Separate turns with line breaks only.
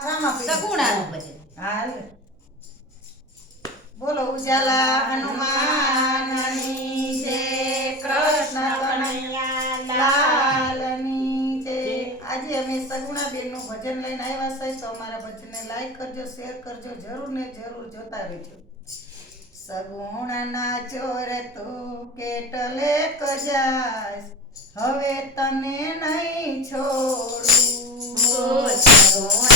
સગુણાનું ભજન.
હાલ. બોલો ઉજાલા હનુમાનની છે કૃષ્ણ કનૈયાલાલની છે આજે અમે સગુણા બેનનું ભજન લઈને આવ્યા છે તો અમારા ભજનને લાઈક કરજો શેર કરજો જરૂર ને જરૂર જોતા રહેજો. સગુણ ના ચોર તું કેટલે કજાસ હવે તને નહીં છોડું.
સગુણ